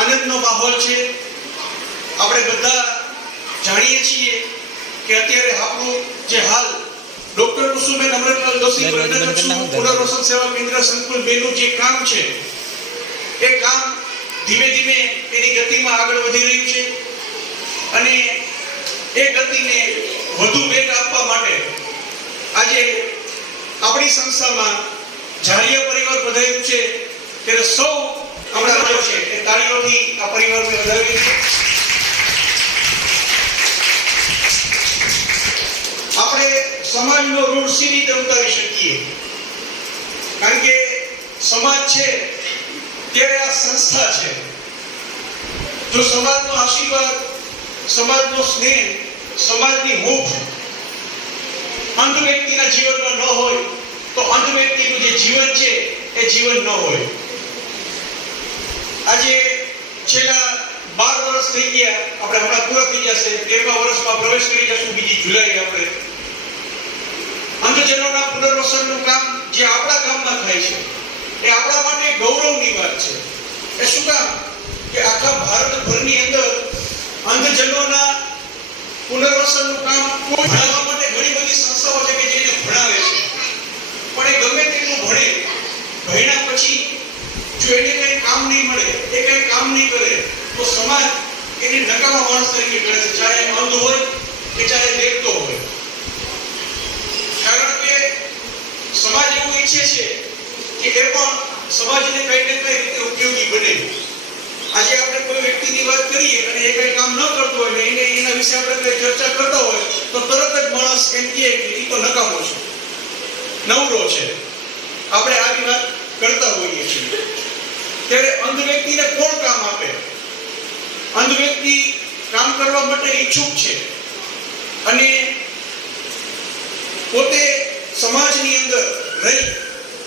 આનંદનો માહોલ છે. આપણે બધા જાણીએ છીએ કે અત્યારે આપણું જે હાલ ડોક્ટર કુસુમબેન અમૃતલાલ દોશી પુનર્વસન સેવા કેન્દ્ર સંકુલ બેનું જે કામ છે એ કામ ધીમે ધીમે એની ગતિમાં આગળ વધી રહ્યું છે. અને એ ગતિને વધુ વેગ આપવા માટે આજે આપણી સંસ્થામાં જારીય પરિવાર વધાર્યું છે. ત્યારે સૌ હમણાં મળ્યો છે, એ તાળીઓથી આ પરિવારને વધાવી છે આપણે સમાજનો ઋણ સી રીતે ઉતારી શકીએ? કારણ કે સમાજ છે, ત્યારે આ સંસ્થા છે. જો સમાજનો આશીર્વાદ, સમાજનો સ્નેહ, સમાજની હૂફ અંધ વ્યક્તિના જીવનમાં ન હોય, તો અંધ વ્યક્તિનું જે જીવન છે, એ જીવન ન હોય. આજે છેલ્લા બાર વર્ષ થઈ ગયા, આપણે હમણાં પૂરા થઈ જશે, તેરમા વર્ષમાં પ્રવેશ કરી જશું, બીજી જુલાઈ આપણે. અંધજનોના પુનર્વસનનું કામ જે આપણા ગામમાં થાય છે, એ આપણા માટે ગૌરવની વાત છે. એ શું કામ? કે આખા ભારતભરની અંદર અંધજનોના પુનર્વસનનું કામ કોઈ ભણાવવા માટે ઘણી બધી સંસ્થાઓ છે કે જેને ભણાવે છે. પણ એ ગમે તેટલું ભણે ભણ્યા પછી જો એને કંઈ કામ નહીં મળે એ કંઈ કામ નહીં કરે તો સમાજ એને નકામા માણસ તરીકે ગણે છે. ચાહે અંધ હોય કે ચાહે દેખતો હોય. કારણ કે સમાજ એવું ઈચ્છે છે કે એ પણ સમાજને કઈ ને કઈ રીતે ઉપયોગી બને. આજે આપણે કોઈ વ્યક્તિની વાત કરીએ અને એ કઈ કામ ન કરતો હોય એને એના વિશે આપણે કઈ ચર્ચા કરતા હોય, તો તરત જ માણસ એમ કહે કે એ તો નકામો છે. નવરો છે. આપણે આવી વાત કરતા હોઈએ છીએ. ત્યારે અંધ વ્યક્તિને કોણ કામ આપે? અંધ વ્યક્તિ કામ કરવા માટે ઈચ્છુક છે. અને પોતે સમાજની અંદર રહી,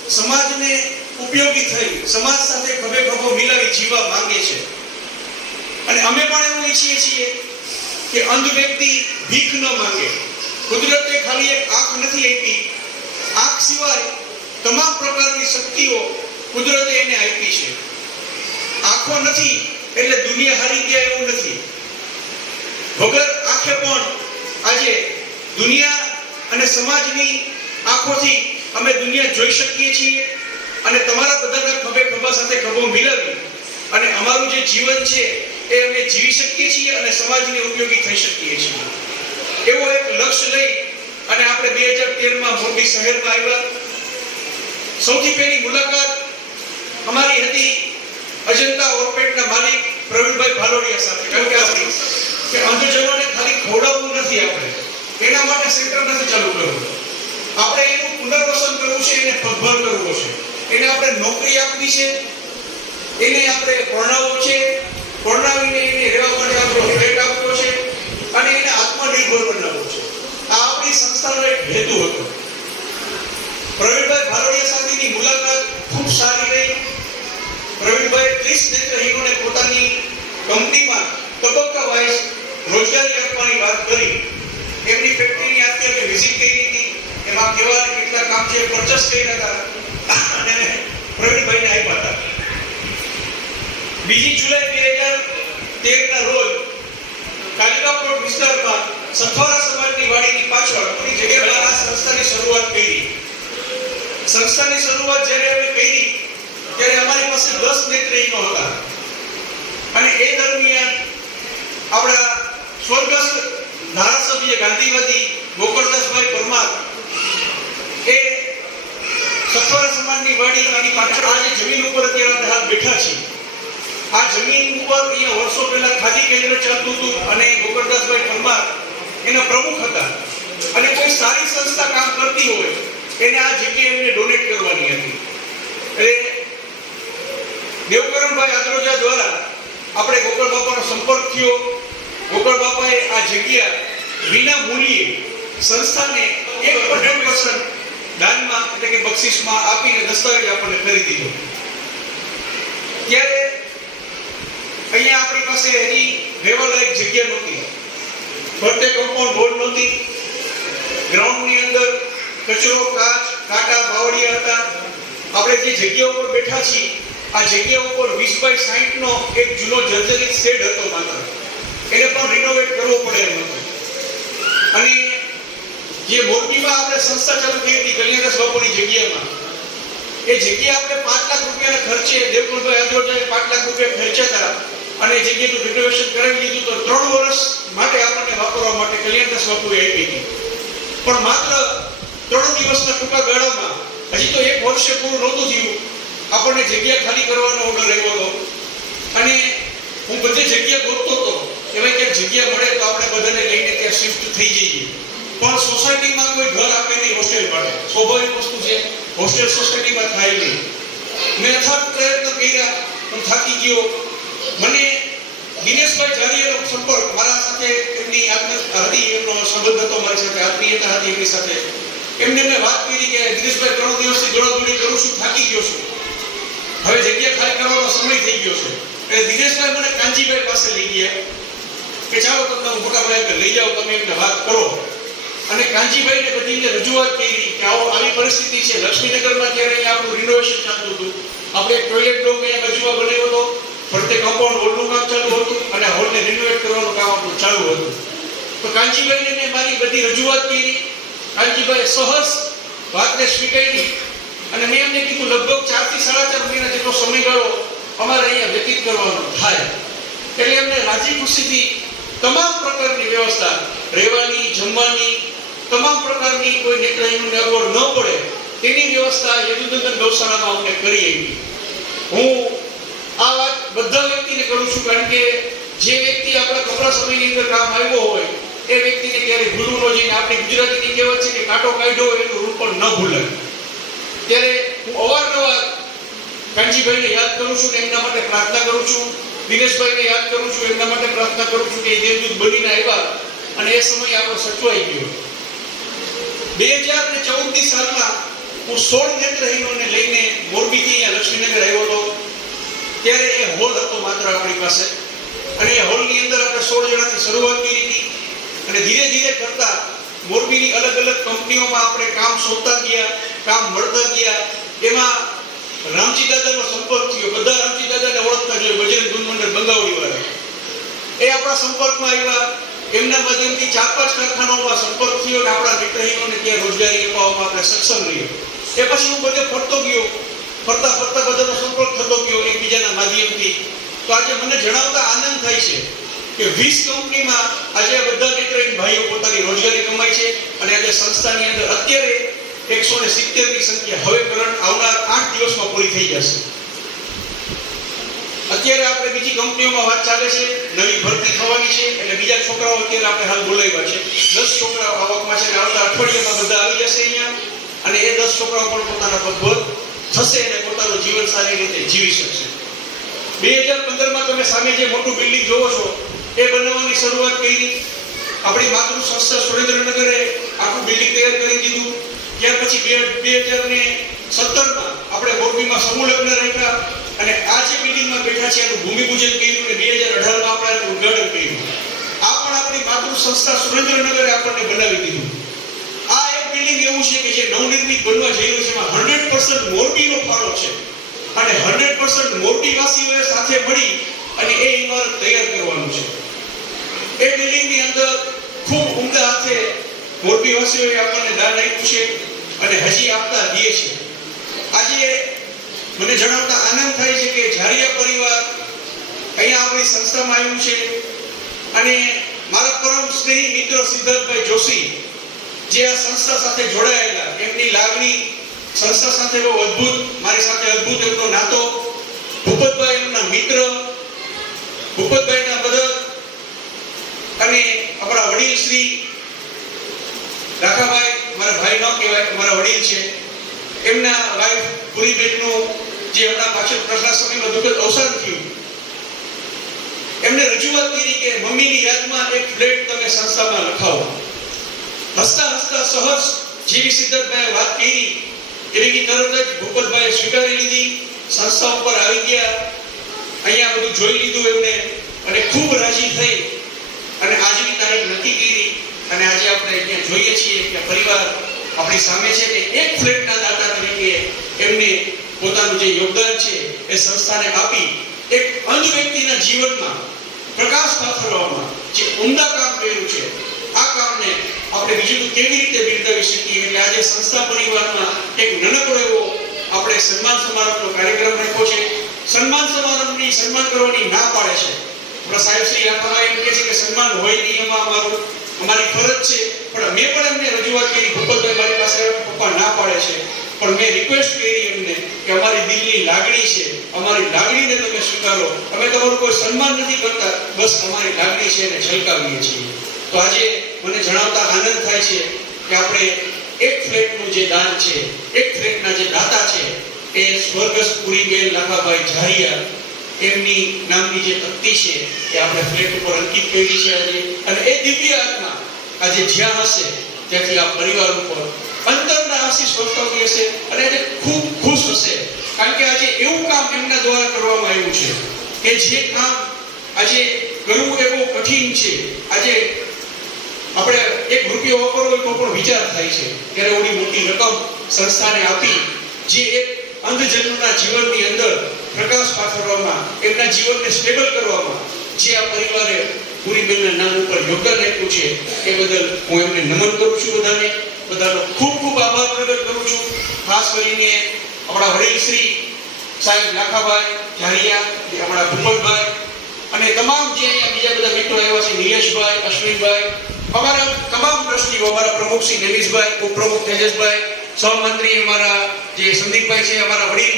સમાજને ઉપયોગી થઈ, સમાજ સાથે ખભે ખભો મિલાવી જીવવા માંગે છે. અને અમે પણ એવું ઈચ્છીએ છીએ કે અંધ વ્યક્તિ ભીખ ન માંગે. કુદરતે ખાલી એક આંખ નથી આપી. આંખ સિવાય તમામ પ્રકારની શક્તિઓ કુદરતે એને આપી છે. આંખો નથી એટલે દુનિયા હારી ગયા એવું નથી. વગર આંખે પણ આજે દુનિયા અને સમાજની આંખોથી અમે દુનિયા જોઈ શકીએ છીએ અને તમારા બધાના ખભે ખભા સાથે ખભો મિલાવી અને અમારું જે જીવન છે એ અમે જીવી શકીએ છીએ અને સમાજને ઉપયોગી થઈ શકીએ છીએ. એવો એક લક્ષ્ય લઈ અને આપણે બે હજાર તેરમાં મોરબી શહેરમાં આવ્યા. સૌથી પહેલી મુલાકાત અમારી હતી અજંતા ઓર્પેટના માલિક પ્રવીણભાઈ ભાલોડિયા સાથે કારણ કે આપણી કે અંધજનોને ખાલી ખવડાવવું નથી આપણે એના માટે સેન્ટર નથી ચાલુ કરવું. આપણે એનું પુનર્વસન કરવું છે, એને પગભર કરવો છે. એને આપણે નોકરી આપવી છે, એને આપણે પરણાવવો છે, પરણાવીને એને રહેવા માટે આપણો ફ્લેટ આપવો છે, અને એને આત્મનિર્ભર બનાવવો છે. આ આપણી સંસ્થાનો એક હેતુ હતો. પ્રવીણભાઈ ભારોડિયા સાથેની મુલાકાત ખૂબ સારી રહી. પ્રવીણભાઈ ત્રીસ નેત્રહીનોને પોતાની કંપનીમાં તબક્કા વાઇઝ રોજગારી આપવાની વાત કરી. એમની ફેક્ટરીની અમે વિઝિટ કરી હતી. એમાં કેવા કેટલા કામ છે પરચેસ કર્યા હતા. અને પ્રવીણભાઈને આપ્યા હતા. બીજી જુલાઈ બે હજાર તેરના રોજ કાલિકા પ્લોટ વિસ્તારમાં સથવારા સમાજની વાડીની પાછળ આપણી જગ્યા આ સંસ્થાની શરૂઆત કરી. સંસ્થાની શરૂઆત જ્યારે અમે કરી, ત્યારે અમારી પાસે દસ નેત્રહીનો હતા. અને એ દરમિયાન આપણા સ્વર્ગસ્થ ધારાસભ્ય ગાંધીવાદી ગોકળદાસભાઈ પરમાર એ સત્વરા સમાજની વાડી આની પાછળ આજે જમીન ઉપર અત્યારે હાલ બેઠા છે આ જમીન ઉપર અહીંયા વર્ષો પહેલા ખાદી કેન્દ્ર ચાલતું હતું અને ગોકળદાસભાઈ પરમાર એના પ્રમુખ હતા. અને કોઈ સારી સંસ્થા કામ કરતી હોય, એને આ જગ્યાએ એમને ડોનેટ કરવાની હતી. એટલે દેવકરણભાઈ આદરોજા દ્વારા આપણે ગોકળ બાપાનો સંપર્ક થયો. ગોકળ બાપાએ આ જગ્યા વિના મૂલ્યે સંસ્થાને એક હંડ્રેડ પર્સન્ટ દાનમાં એટલે કે બક્ષિસમાં આપીને દસ્તાવેજ આપણને કરી દીધો. ત્યારે અહીંયા આપણી પાસે એની રહેવા લાયક જગ્યા નહોતી. ફરતે કમ્પાઉન્ડ વોલ નહોતી. ગ્રાઉન્ડની અંદર કચરો, કાચ, કાંટા, બાવળિયા હતા. આપણે જે જગ્યા ઉપર બેઠા છીએ, આ જગ્યા ઉપર વીસ બાય સાહીઠ નો એક જૂનો જર્જરિત શેડ હતો માત્ર. એને પણ રિનોવેટ કરવો પડે એમ અને જે મોરબીમાં આપણે સંસ્થા ચાલુ કરી હતી, કલ્યાણદાસ બાપુની જગ્યામાં, એ જગ્યા આપણે પાંચ લાખ રૂપિયાના ખર્ચે દેવકુંડભાઈ આદરોજાએ પાંચ લાખ રૂપિયા ખર્ચ્યા હતા અને જગ્યાનું રિનોવેશન કરાવી લીધું તો ત્રણ વર્ષ માટે આપણને વાપરવા માટે કલ્યાણદાસ બાપુએ આપી હતી. પણ માત્ર ત્રણ દિવસના ટૂંકા ગાળામાં, હજી તો એક વર્ષે પૂરું નહોતું થયું, આપણને જગ્યા ખાલી કરવાનો ઓર્ડર આવ્યો અને હું બધી જગ્યા ગોતતો હતો કે જગ્યા મળે તો આપણે બધાને લઈને ત્યાં શિફ્ટ થઈ જઈએ. પણ સોસાયટીમાં કોઈ ઘર આપે નહીં હોસ્ટેલ માટે સ્વાભાવિક વસ્તુ છે હોસ્ટેલ સોસાયટીમાં થાય નહીં. મેં અથાગ પ્રયત્ન કર્યા હું થાકી ગયો. મને દિનેશભાઈ જારીએનો સંપર્ક મારા સાથે એમની આત્મ હતી, એમનો સંબંધ હતો મારી સાથે, આત્મીયતા હતી એમની સાથે. એમને મેં વાત કરી કે દિનેશભાઈ ત્રણ દિવસથી દોડાદોડી કરું છું, થાકી ગયો છું. હવે જગ્યા ખાલી કરવાનો સમય થઈ ગયો છે. એટલે દિનેશભાઈ મને કાંજીભાઈ પાસે લઈ ગયા. કે ચાલો તમને મોટા ભાઈ લઈ જાઓ તમે એમને વાત કરો. અને કાંજીભાઈને બધીને રજૂઆત કરી કે આવો આવી પરિસ્થિતિ છે. લક્ષ્મીનગરમાં ત્યારે આપણું રિનોવેશન ચાલતું હતું. આપણે ટોયલેટ બ્લોક અહીંયા બાજુમાં બનાવ્યો હતો. ફરતે કમ્પાઉન્ડ હોલનું કામ ચાલુ હતું અને હોલને રિનોવેટ કરવાનું કામ આપણું ચાલુ હતું. તો કાંજીભાઈને મેં મારી બધી રજૂઆત કરી. કાંજીભાઈ સહજ વાતને સ્વીકારી અને મેં એમને કીધું, લગભગ ચારથી સાડા ચાર મહિના જેટલો સમયગાળો અમારે અહીંયા વ્યતીત કરવાનો થાય. એટલે એમને રાજી ખુશીથી તમામ પ્રકારની વ્યવસ્થા, રહેવાની, જમવાની, તમામ પ્રકારની કોઈ નેત્રહીનને અગવડ ન પડે, તેની વ્યવસ્થા યદુનંદન ગૌશાળામાં અમને કરી આપી. હું આ વાત બધા વ્યક્તિને કરું છું કારણ કે જે વ્યક્તિ આપણા કપરા સમયની અંદર કામ આવ્યો હોય, એ વ્યક્તિને ક્યારે ભૂલવું ન જઈને આપણી ગુજરાતીની કહેવત છે કે કાંટો કાઢ્યો હોય એનું રૂપ પણ ન ભૂલાય ત્યારે હું અવારનવાર કાનજીભાઈને યાદ કરું છું ને એમના માટે પ્રાર્થના કરું છું દિનેશભાઈને યાદ કરું છું, એમના માટે પ્રાર્થના કરું છું કે દેવદૂત બનીને આવ્યા અને એ સમય આપણો સચવાઈ ગયો. બે હજાર ને ચૌદની સાલમાં હું સોળ નેત્રહીનોને લઈને મોરબીથી અહીંયા લક્ષ્મીનગર આવ્યો હતો. ત્યારે એ હોલ હતો માત્ર આપણી પાસે. અને એ હોલની અંદર આપણે સોળ જણાથી શરૂઆત કરી હતી. અને ધીરે ધીરે કરતા મોરબીની અલગ અલગ કંપનીઓમાં આપણે કામ શોધતા ગયા, કામ મળતા ગયા. એમાં રામજી દાદાનો સંપર્ક થયો. બધા રામજી દાદાને ઓળખતા જોઈએ બજરંગ ધૂન મંડળ બંગાવડી વાળા એ આપણા સંપર્કમાં આવ્યા. એમના માધ્યમથી ચાર પાંચ કારખાનાઓમાં સંપર્ક થયો અને આપણા મિત્રહીનોને ત્યાં રોજગારી અપાવવામાં આપણે સક્ષમ રહ્યો. એ પછી હું બધે ફરતો ગયો. ફરતા ફરતા બધાનો સંપર્ક થતો ગયો એકબીજાના માધ્યમથી. તો આજે મને જણાવતા આનંદ થાય છે કે વીસ કંપનીમાં આજે બધા નેત્રહીન ભાઈઓ પોતાની રોજગારી કમાય છે અને આજે સંસ્થાની અંદર અત્યારે એકસો ને સિત્તેરની સંખ્યા. હવે કરંટ આવનાર આઠ દિવસમાં પૂરી થઈ જશે. અત્યારે આપણે બીજી કંપનીઓમાં વાત ચાલે છે, નવી ભરતી થવાની છે, એટલે બીજા છોકરાઓ અત્યારે આપણે હાલ બોલાવ્યા છે. દસ છોકરાઓ આવકમાં છે આવતા અઠવાડિયામાં બધા આવી જશે અહીંયા. અને એ દસ છોકરાઓ પણ પોતાના પગભર થશે અને પોતાનું જીવન સારી રીતે જીવી શકશે. બે હજાર પંદરમાં તમે સામે જે મોટું બિલ્ડિંગ જોવો છો, એ બનાવવાની શરૂઆત કરી. આપણી માતૃ સંસ્થા સુરેન્દ્રનગરે આખું બિલ્ડિંગ તૈયાર કરી દીધું. ત્યાર પછી બે હજાર ને સત્તરમાં આપણે મોરબીમાં સમૂહ લગ્ન રાખ્યા અને આ જે મિટિંગમાં બેઠા છે એનું ભૂમિપૂજન કર્યું અને બે હજાર અઢારમાં આપણે એનું ઉદઘાટન કર્યું. આ પણ આપણી માતૃ સંસ્થા સુરેન્દ્રનગરે આપણને બનાવી દીધું. આ એક બિલ્ડિંગ એવું છે કે જે નવનિર્મિત બનવા જઈ રહ્યું છે, એમાં હંડ્રેડ પર્સન્ટ મોરબીનો ફાળો છે. અને હંડ્રેડ પર્સન્ટ મોરબીવાસીઓએ સાથે મળી અને એ ઇમારત તૈયાર કરવાનું છે. એ બિલ્ડિંગની અંદર ખૂબ ઉમદા હાથે મોરબીવાસીઓએ આપણને દાન આપ્યું છે. અને હજી આપતા દે છે. આજે મને જણાવતા આનંદ થાય છે કે ઝારિયા પરિવાર અહીંયા આપણી સંસ્થામાં આવ્યું છે અને મારા પરમ સ્નેહી મિત્ર સિદ્ધાર્થભાઈ જોશી જે આ સંસ્થા સાથે જોડાયેલા, એમની લાગણી સંસ્થા સાથે બહુ અદ્ભુત, મારી સાથે અદ્ભુત એમનો નાતો, ભૂપતભાઈ એમના મિત્ર, ભૂપતભાઈના મદદ અને આપણા વડીલ શ્રી રાખાભાઈ ભાઈ ન કહેવાય મારા વડીલ છે. એમના વાઈફ પુરીબેનનું જે હમણાં પાછળ પ્રશાસનમાં દુઃખદ અવસાન થયું. એમને રજૂઆત કરી કે મમ્મીની યાદમાં એક ફ્લેટ તમે સંસ્થામાં લખાવો. હસતા હસતા સહજ જેવી સિદ્ધાર્થભાઈએ વાત કરી. એવી તરત જ ભૂપતભાઈ સ્વીકારી લીધી. સંસ્થા ઉપર આવી ગયા. અહીંયા બધું જોઈ લીધું એમને અને ખૂબ રાજી થઈ અને આજની તારીખ નક્કી કરી. અને આજે આપણે અહીંયા જોઈએ છીએ કે પરિવાર આપણી સામે છે કે એક ફ્લેટના દાતા તરીકે એમને પોતાનું જે યોગદાન છે એ સંસ્થાને આપી એક અંધ વ્યક્તિના જીવનમાં પ્રકાશ પાથરવામાં જે ઉમદા કામ કર્યું છે, આ કામને આપણે બીજું કેવી રીતે બિરદાવી શકીએ? એટલે આજે સંસ્થા પરિવારમાં એક નાનકડો એવો આપણે સન્માન સમારંભનો કાર્યક્રમ રાખ્યો છે. સન્માન સમારંભની સન્માન કરવાની ના પાડે છે. આપણા સાહેબ શ્રી આપણા એમ કહે છે કે સન્માન હોય નહીં એમાં અમારું અમારી ફરજ છે, પણ મેં પણ એમને રજૂઆત કરી, ભૂપતભાઈ મારી પાસે પપ્પા ના પાડે છે. પણ મેં રિક્વેસ્ટ કરી એમને કે અમારી દિલની લાગણી છે, અમારી લાગણીને તમે સ્વીકારો. અમે તમારું કોઈ સન્માન નથી કરતા, બસ અમારી લાગણી છે એને છલકાવીએ છીએ. તો આજે મને જણાવતા આનંદ થાય છે કે આપણે એક ફ્લેટનું જે દાન છે, એક ફ્લેટના જે દાતા છે, એ સ્વર્ગસ્થ પુરીબેન લાખાભાઈ ઝારિયા, એમની નામની જે તકતી છે, એ આપણે ફ્લેટ ઉપર અંકિત કરી છે આજે. અને એ દિવ્ય આત્મા આજે જ્યાં હશે, ત્યાંથી આ પરિવાર ઉપર અંતરના આશીષ વર્તાવી હશે અને આજે ખૂબ ખુશ હશે. કારણ કે આજે એવું કામ એમના દ્વારા કરવામાં આવ્યું છે કે જે કામ આજે કરવું એ કઠિન છે. આજે આપણે એક રૂપિયો વાપરવો તો પણ વિચાર થાય છે. ત્યારે ઓલી મોટી રકમ સંસ્થાને આપી, જે એક અંધજનોના જીવનની અંદર પ્રકાશ પાથરવામાં, એમના જીવનને સ્ટેબલ કરવામાં, જે આ પરિવારે પૂરીબેનના નામ ઉપર યોગદાન આપ્યું છે. એ બદલ હું એમને નમન કરું છું બધાને. બધાનો ખૂબ ખૂબ આભાર પ્રગટ કરું છું. ખાસ કરીને આપણા વડીલ શ્રી સાહેબ લાખાભાઈ ઝારિયા આપણા ભૂપતભાઈ અને તમામ જે અહીંયા બીજા બધા મિત્રો આવ્યા છે, નિલેશભાઈ, અશ્વિનભાઈ, અમારા તમામ ટ્રસ્ટીઓ અમારા પ્રમુખ શ્રી દેવીશભાઈ ઉપપ્રમુખ તેજસભાઈ, સહમંત્રી અમારા જે સંદીપભાઈ છે, અમારા વડીલ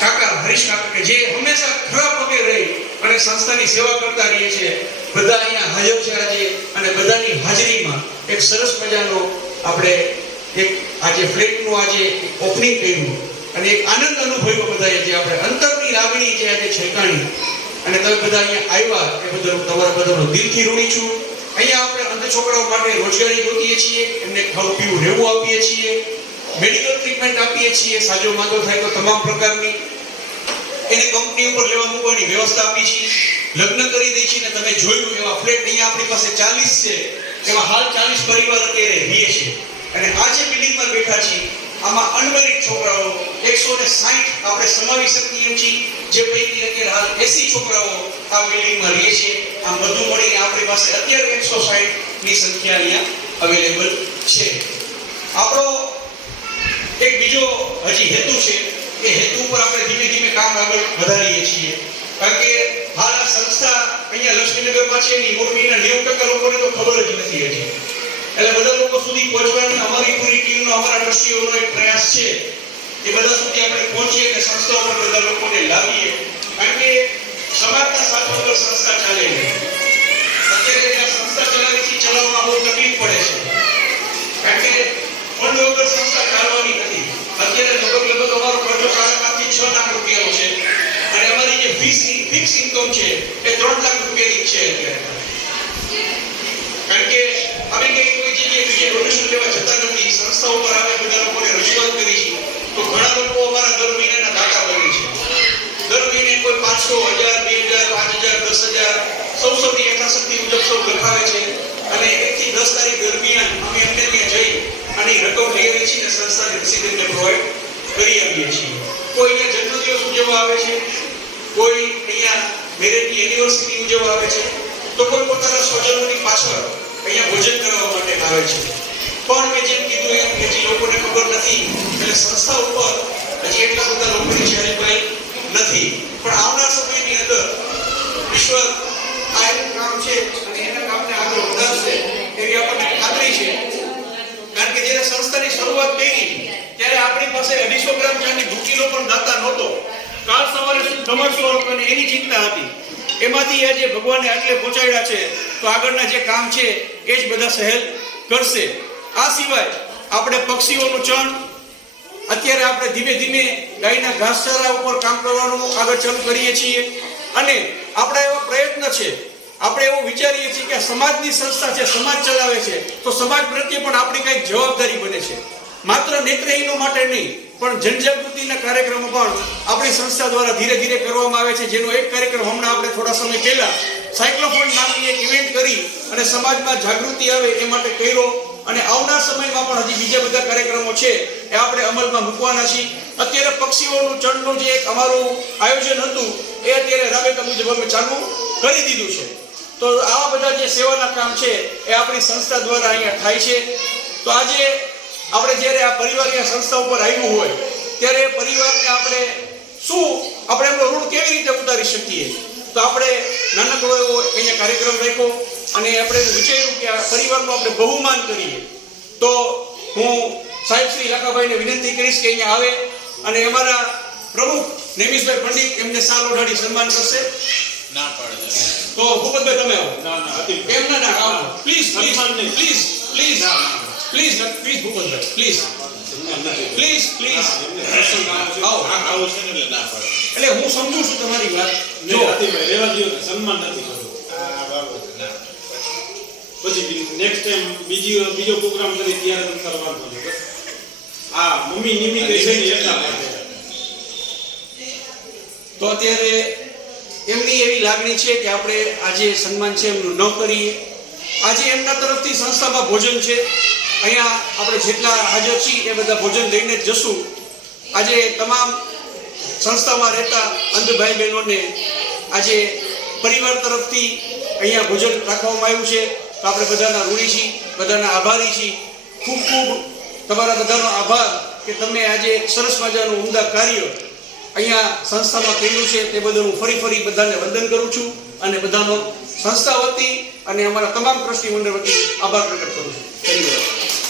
કાકા હરીશ કાકા કે જે હંમેશા ખરા પગે રહી. અને સંસ્થાની સેવા કરતા રહીએ છીએ. બધા અહીંયા હાજર છે આજે અને બધાની હાજરીમાં એક સરસ મજાનો આપણે એક આજે ફ્લેટનું આજે ઓપનિંગ કર્યું અને એક આનંદ અનુભવ્યો બધાએ જે આપણે અંતરની લાગણી જે આજે છેકાણી અને તમે બધા અહીંયા આવ્યા એ બદલ તમારા બધાનો દિલથી ઋણી છું. અહીંયા આપણે અંધ છોકરાઓ માટે રોજગારી ગોતીએ છીએ, એમને ખાવું પીવું રહેવું આપીએ છીએ. મેડિકલ ટ્રીટમેન્ટ આપીએ છીએ. સાજો માંદો થાય તો તમામ પ્રકારની એને કંપની ઉપર લેવા મૂકવાની વ્યવસ્થા આપી છે. લગ્ન કરી દઈ છે ને તમે જોયું એવા ફ્લેટ અહીંયા આપણી પાસે ચાલીસ છે. એમાં હાલ ચાલીસ પરિવાર અત્યારે રહીએ છે. અને આ જે બિલ્ડિંગમાં બેઠા છીએ આમાં અનમેરિડ છોકરાઓ, એકસો ને સાહીઠ આપણે સમાવી શકીએ છીએ. જે પૈકી અત્યારે હાલ એસી છોકરાઓ આ બિલ્ડિંગમાં રહીએ છે. આમ બધું મળીને આપણી પાસે અત્યારે એકસો સાહીઠની સંખ્યા અહીંયા અવેલેબલ છે. આપણો એક બીજો હજી હેતુ છે એ હેતુ ઉપર આપણે ધીમે ધીમે કામ આગળ વધારીએ છીએ. કારણ કે હાલ આ સંસ્થા અહીંયા લક્ષ્મીનગરમાં છે એની મોરબીના નેવું ટકા લોકોને તો ખબર જ નથી હજી. એટલે બધા લોકો સુધી પહોંચવાની અમારી પૂરી ટીમનો, અમારા ટ્રસ્ટીઓનો એક પ્રયાસ છે. એ બધા સુધી આપણે પહોંચીએ અને સંસ્થાઓ પર બધા લોકોને લાવીએ. કારણ કે ઇન્કમ છે એ ત્રણ લાખ રૂપિયાની છે કારણ કે અમે કઈ કોઈ જગ્યાએ બીજે ડોનેશન લેવા જતા નથી સંસ્થા ઉપર આવે, બધા લોકોને રજૂઆત કરી તો ઘણા લોકો અમારા દર મહિનાના દાતા બને છે. દર મહિને કોઈ પાંચસો હજાર, બે હજાર, પાંચ હજાર, દસ હજાર સૌ સૌની યથાશક્તિ મુજબ સૌ લખાવે છે. અને એક થી દસ તારીખ દરમિયાન અમે એમને ત્યાં જઈ અને રકમ લઈ આવીએ છીએ અને સંસ્થાની રસીદ પ્રોવાઈડ કરી આવીએ છીએ. કોઈ અહીંયા જન્મદિવસ ઉજવવા આવે છે, કોઈ અહીંયા મેરેજની એનિવર્સરી ઉજવવા આવે છે. તો કોઈ પોતાના સ્વજનોની પાછળ અહીંયા ભોજન કરવા માટે આવે છે. પણ મેં જેમ કીધું એમ કે જે લોકોને ખબર નથી એટલે સંસ્થા ઉપર હજી એટલા બધા લોકોની જાહેરભાઈ નથી. પણ આવનાર સમયની અંદર ઈશ્વર આ એનું કામ છે અને એના કામને આગળ વધારશે એવી આપણને ખાતરી છે. કારણ કે જ્યારે સંસ્થાની શરૂઆત કરી ત્યારે આપણી પાસે અઢીસો ગ્રામ ચાની ભૂકીનો પણ દાતા નહોતો. કાલ સવારે શું લોકોને એની ચિંતા હતી. એમાંથી આજે ભગવાને આટલે પહોંચાડ્યા છે, તો આગળના જે કામ છે, એ જ બધા સહેલ કરશે. આ સિવાય આપણે પક્ષીઓનું ચણ, અત્યારે આપણે ધીમે ધીમે ગાયના ઘાસચારા ઉપર કામ કરવાનું આગળ ચાલુ કરીએ છીએ. અને આપણા એવા પ્રયત્ન છે, આપણે એવું વિચારીએ છીએ કે સમાજની સંસ્થા છે, સમાજ ચલાવે છે, તો સમાજ પ્રત્યે પણ આપણી કંઈક જવાબદારી બને છે. માત્ર નેત્રહીનો માટે નહીં, પણ જનજાગૃતિના કાર્યક્રમો પણ આપણી સંસ્થા દ્વારા ધીરે ધીરે કરવામાં આવે છે. જેનો એક કાર્યક્રમ હમણાં આપણે થોડા સમય પહેલા સાયક્લોફોન નામની એક ઇવેન્ટ કરી અને સમાજમાં જાગૃતિ આવે એ માટે કર્યો. અને આવનાર સમયમાં પણ હજી બીજા બધા કાર્યક્રમો છે એ આપણે અમલમાં મૂકવાના છીએ. અત્યારે પક્ષીઓનું ચણનું જે એક અમારું આયોજન હતું, એ અત્યારે રાબેતા મુજબ અમે ચાલુ કરી દીધું છે. તો આવા બધા જે સેવાના કામ છે એ આપણી સંસ્થા દ્વારા અહીંયા થાય છે. તો આજે આપણે જ્યારે આ પરિવારની સંસ્થા ઉપર આવ્યું હોય ત્યારે એ પરિવારને આપણે શું આપણે એમનો ઋણ કેવી રીતે ઉતારી શકીએ? તો આપણે નાનકડો એવો અહીંયા કાર્યક્રમ રાખ્યો અને આપણે વિચાર્યું કે આ પરિવારનું આપણે બહુમાન કરીએ. તો હું સાહેબ શ્રી લાખાભાઈને વિનંતી કરીશ કે અહીંયા આવે અને અમારા પ્રમુખ નેમિશભાઈ પંડિત એમને સાલ ઓઢાડી સન્માન કરશે. ના પાડે. તો ભૂપતભાઈ તમે આવો. ના ના એમ ના ના આવો. Please please. Please please please please Bhupatbhai please please please આવો આવો. છે એટલે ના પડે. એટલે હું સમજુ છું તમારી વાત. જો. રહેવા દ્યો સન્માન નથી કરવું આ બરાબર. પછી નેક્સ્ટ ટાઈમ બીજી બીજો પ્રોગ્રામ કરી ત્યારે તમે કરવાનો બસ. આ મમ્મી નિમિત્તે છે ને એટલા માટે. તો અત્યારે એમની એવી લાગણી છે કે આપણે આજે સન્માન છે એમનું ન કરીએ. આજે એમના તરફથી સંસ્થામાં ભોજન છે. અહીંયા આપણે જેટલા હાજર છીએ એ બધા ભોજન લઈને જશું. આજે તમામ સંસ્થામાં રહેતા અંધ ભાઈ બહેનોને આજે પરિવાર તરફથી અહીંયા ભોજન રાખવામાં આવ્યું છે. તો આપણે બધાના ઋણી છીએ, બધાના આભારી છીએ. ખૂબ ખૂબ તમારા બધાનો આભાર કે તમે આજે સરસ મજાનું ઉમદા કાર્ય અહીંયા સંસ્થામાં કર્યું છે. તે બદલ હું ફરી ફરી બધાને વંદન કરું છું અને બધાનો સંસ્થા વતી અને અમારા તમામ કૃષિ મંડળ વતી આભાર પ્રકટ કરું છું. ધન્યવાદ.